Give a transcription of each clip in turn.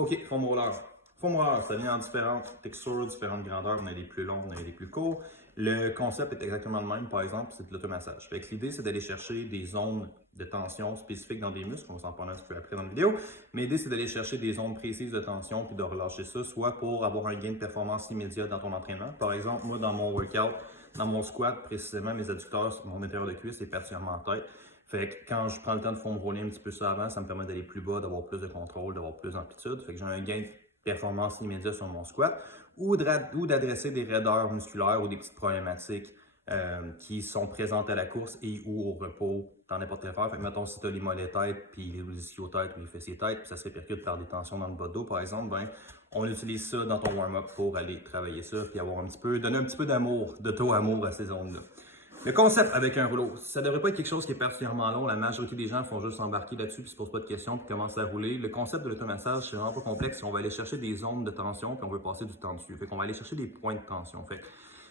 OK, foam roller. Foam roller, ça vient en différentes textures, différentes grandeurs. On a des plus longs, on a des plus courts. Le concept est exactement le même, par exemple, c'est de l'automassage. Fait que l'idée, c'est d'aller chercher des zones de tension spécifiques dans des muscles. On va s'en parler un petit peu après dans la vidéo. Mais l'idée, c'est d'aller chercher des zones précises de tension puis de relâcher ça, soit pour avoir un gain de performance immédiat dans ton entraînement. Par exemple, moi, dans mon workout, dans mon squat, précisément, mes adducteurs, mon intérieur de cuisse est particulièrement en tête. Fait que quand je prends le temps de foam roller un petit peu ça avant, ça me permet d'aller plus bas, d'avoir plus de contrôle, d'avoir plus d'amplitude. Fait que j'ai un gain de performance immédiat sur mon squat ou d'adresser des raideurs musculaires ou des petites problématiques qui sont présentes à la course et ou au repos dans n'importe quelle affaire. Fait que mettons si tu as les mollets têtes, puis les ischio-têtes ou les fessiers têtes, puis ça se répercute par des tensions dans le bas de dos par exemple, ben on utilise ça dans ton warm-up pour aller travailler ça puis avoir un petit peu, donner un petit peu d'amour, d'auto-amour à ces zones-là. Le concept avec un rouleau, ça ne devrait pas être quelque chose qui est particulièrement long. La majorité des gens font juste s'embarquer là-dessus puis se posent pas de questions puis commencent à rouler. Le concept de l'automassage, c'est vraiment pas complexe. On va aller chercher des zones de tension puis on veut passer du temps dessus. Fait qu'on va aller chercher des points de tension. Fait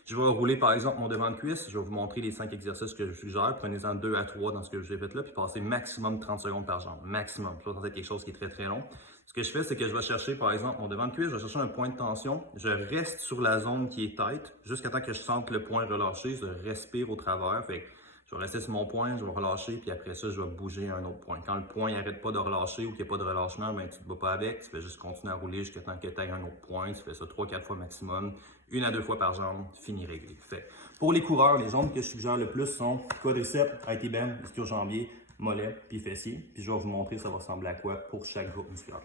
je vais rouler par exemple mon devant de cuisse. Je vais vous montrer les 5 exercices que je suggère. Prenez-en 2 à 3 dans ce que j'ai fait là puis passez maximum 30 secondes par jambe. Maximum. Ça va être quelque chose qui est très très long. Ce que je fais, c'est que je vais chercher, par exemple, mon devant de cuisse, je vais chercher un point de tension. Je reste sur la zone qui est tête jusqu'à temps que je sente le point relâché. Je respire au travers. Fait que je vais rester sur mon point, je vais relâcher, puis après ça, je vais bouger à un autre point. Quand le point n'arrête pas de relâcher ou qu'il n'y a pas de relâchement, ben, tu ne te bats pas avec. Tu fais juste continuer à rouler jusqu'à temps que tu ailles un autre point. Tu fais ça 3-4 fois maximum, 1 à 2 fois par jambe, fini réglé. Fait. Pour les coureurs, les zones que je suggère le plus sont quadriceps, IT band, ischio-jambier, mollet, puis fessier. Puis je vais vous montrer ça va ressembler à quoi pour chaque groupe musculaire.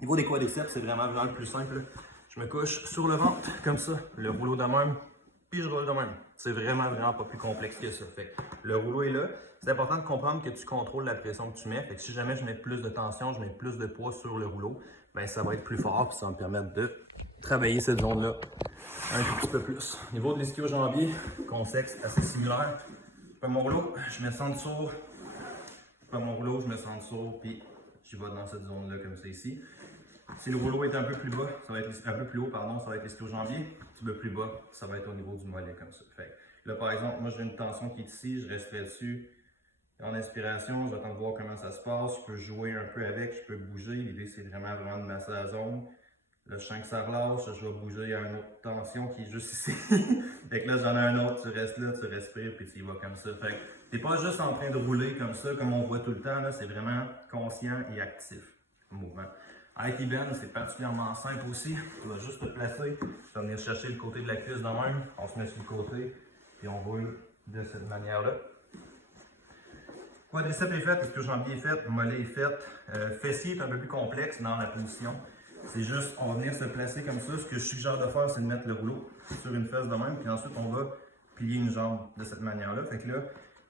Au niveau des quadriceps, c'est vraiment le plus simple. Je me couche sur le ventre, comme ça, le rouleau de même, puis je roule de même. C'est vraiment pas plus complexe que ça. Fait que le rouleau est là. C'est important de comprendre que tu contrôles la pression que tu mets. Fait que si jamais je mets plus de tension, je mets plus de poids sur le rouleau, ben ça va être plus fort, puis ça va me permettre de travailler cette zone-là un petit peu plus. Au niveau de l'ischio-jambier, concept assez similaire. Je prends mon rouleau, je mets ça en dessous. Je prends mon rouleau, je mets ça en dessous, puis je vais dans cette zone-là comme ça ici. Si le rouleau est un peu plus bas, ça va être un peu plus haut, pardon, ça va être l'ischio-jambier. Un petit peu plus bas, ça va être au niveau du mollet comme ça. Fait là, par exemple, moi j'ai une tension qui est ici, je resterai dessus. En inspiration, je vais attendre de voir comment ça se passe. Je peux jouer un peu avec, je peux bouger. L'idée, c'est vraiment de masser la zone. Là, je sens que ça relâche, je vais bouger à une autre tension qui est juste ici. Fait que là, j'en ai un autre, tu restes là, tu respires, puis tu y vas comme ça. Fait que t'es pas juste en train de rouler comme ça, comme on voit tout le temps, là, c'est vraiment conscient et actif, le mouvement. IT band, c'est particulièrement simple aussi. Tu vas juste te placer, tu vas venir chercher le côté de la cuisse de même, on se met sur le côté, puis on roule de cette manière-là. Quadriceps est fait, ischio-jambier est fait, mollet est fait. Fessier est un peu plus complexe dans la position. C'est juste, on va venir se placer comme ça. Ce que je suggère de faire, c'est de mettre le rouleau sur une fesse de même, puis ensuite on va plier une jambe de cette manière-là. Fait que là,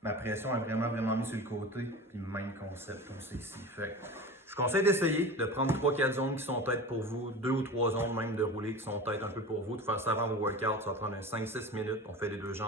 ma pression est vraiment mise sur le côté, puis même concept aussi ici. Fait que je vous conseille d'essayer, de prendre 3-4 zones qui sont têtes pour vous, 2 ou 3 zones même de rouler qui sont têtes un peu pour vous, de faire ça avant vos workouts. Ça va prendre 5-6 minutes, on fait les 2 jambes.